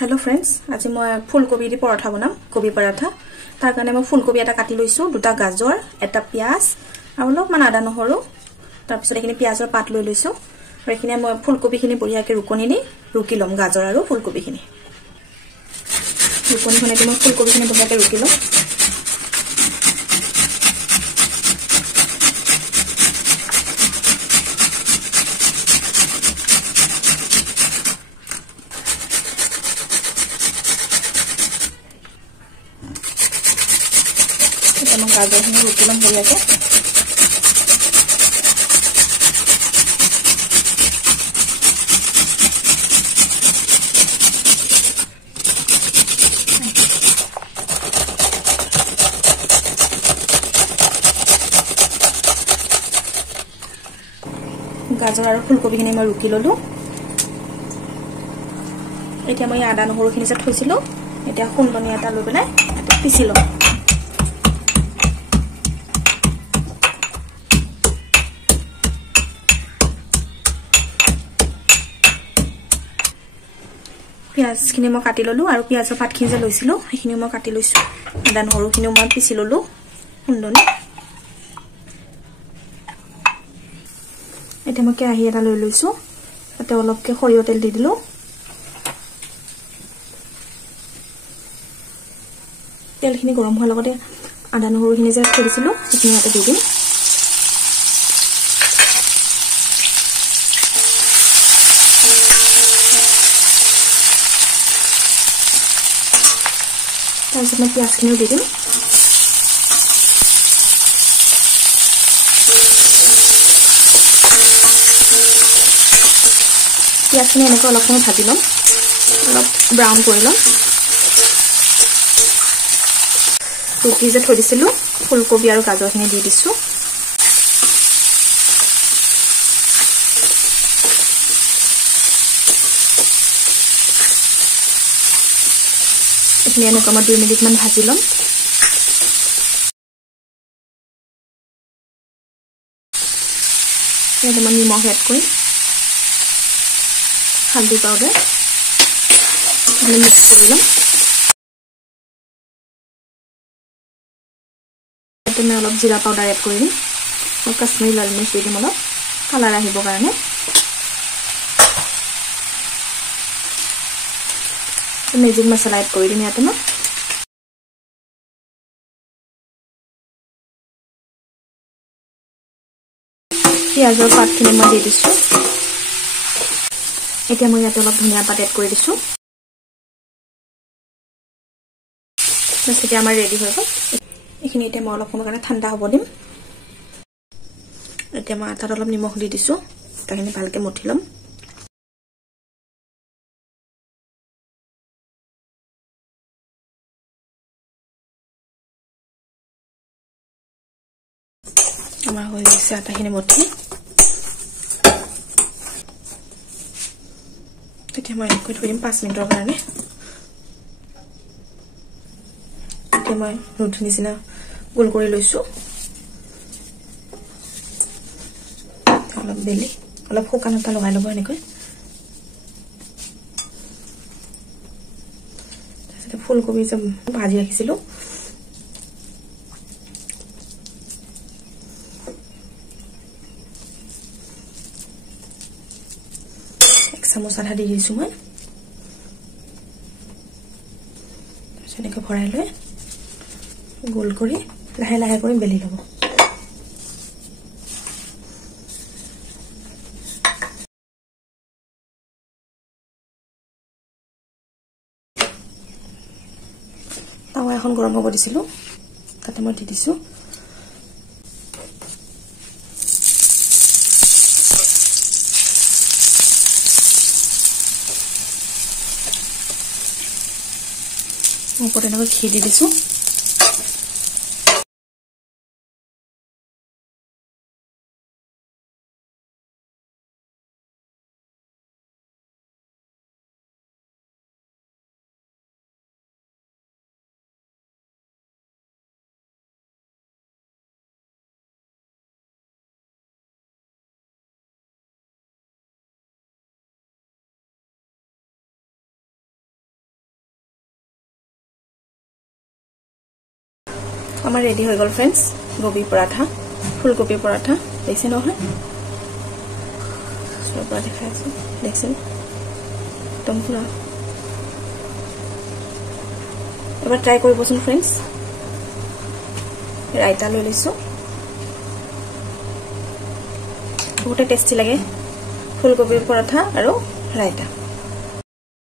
hello friends आज मैं फुलकबी दी पराठा बनाम कबी पराठा तार कारण मैं फुलकबी এটা কাটি লৈছো দুটা গাজৰ এটা পিয়াজ আৰু অলপমান আদা নহৰু তাৰ পিছত এখিনি পিয়াজৰ পাত লৈ লৈছো আৰু এখিনি মই ফুলকবিখিনি বঢ়িয়াকৈ ৰুকনি দি ৰুকি লম গাজৰ আৰু ফুলকবিখিনি ৰুকনিখনে মই ফুলকবিখিনি বঢ়িয়াকৈ ৰুকি লম गाजर খিনি ৰুকি লম বঢ়িয়াকৈ গাজৰ আৰু ফুলকবিখিনি মই ৰুকি ললো এতিয়া মই আদা নহৰুখিনি যে থৈছিলো এতিয়া খুন্দনি এটা লৈ পেলাই এটা পিছি লম পিয়াজ খিনি মই কাটি ললো আৰু পিয়াজৰ পাতখিনি যে লৈছিলো সেইখিনি মই কাটি লৈছো আদা নহৰুখিনি মই পিছি ললো খুন্দনি এটা মই কেৰাহী এটা লৈ লৈছো তাতে অলপকে সৰিয়হ তেল দি দিলো তেলখিনি গৰম হোৱাৰ লগতে আদা নহৰুখিনি যে থৈ দিছিলো সেইখিনি ইয়াতে দি দিম তাৰপিছত মই পিয়াজখিনিও দি দিম পিয়াজখিনি এনেকৈ অলপ সময় ভাজি ল'ম অলপ ব্ৰাউন কৰি ল'ম ৰুকি যে থৈ দিছিলোঁ ফুলকবি আৰু গাজৰখিনি দি দিছোঁ এইখিনি এনেকৈ মই 2 মিনিটমান ভাজি ল'ম ইয়াতে মই নিমখ এড কৰিম হালধি পাউডাৰ মিক্স কৰি ল'ম ইয়াতে মই অলপ জিৰা পাউডাৰ এড কৰি দিম আৰু কাশ্মীৰী লাল মিৰ্চ দি দিম অলপ কালাৰ আহিবৰ কাৰণে মেজিক মছলা এড কৰি দিম ইয়াতে মই পিয়াজৰ পাতখিনি মই দি দিছোঁ এতিয়া মই ইয়াতে অলপ ধনিয়া পাত এড কৰি দিছোঁ এতিয়া আমাৰ ৰেডি হৈ গ'ল এইখিনি এতিয়া মই অলপ সময়ৰ কাৰণে ঠাণ্ডা হ'ব দিম এতিয়া মই আটাত অলপ নিমখ দি দিছোঁ আটাখিনি ভালকৈ মঠি ল'ম আমাৰ হৈ গৈছে আটাখিনি মঠি এতিয়া মই এনেকৈ থৈ দিম 5 মিনিটৰ কাৰণে এতিয়া মই ৰুটি নিচিনা গোল কৰি লৈছোঁ অলপ বেলি অলপ শুকান এটা লগাই ল'ব এনেকৈ তাৰপিছতে ফুলকবি যে ভাজি ৰাখিছিলোঁ চামুচ আধা দি দিছোঁ মই তাৰপিছত এনেকৈ ভৰাই লৈ গোল কৰি লাহে লাহে কৰি বেলি ল'ব তাৱা এখন গৰম হ'ব দিছিলোঁ তাতে মই দি দিছোঁ ওপৰত এনেকৈ ঘি দি দিছোঁ আমাৰ ৰেডি হৈ গ'ল ফ্ৰেণ্ডছ গোবি পৰাঠা ফুলকবি পৰাঠা দেখছে নহয় সব পৰা দেখাই আছো দেখছেন একদম পুৰা এবাৰ ট্ৰাই কৰিবচোন ফ্ৰেণ্ডছ ৰাইতা লৈ লৈছো বহুত টেষ্টি লাগে ফুলকবিৰ পৰাঠা আৰু ৰাইতা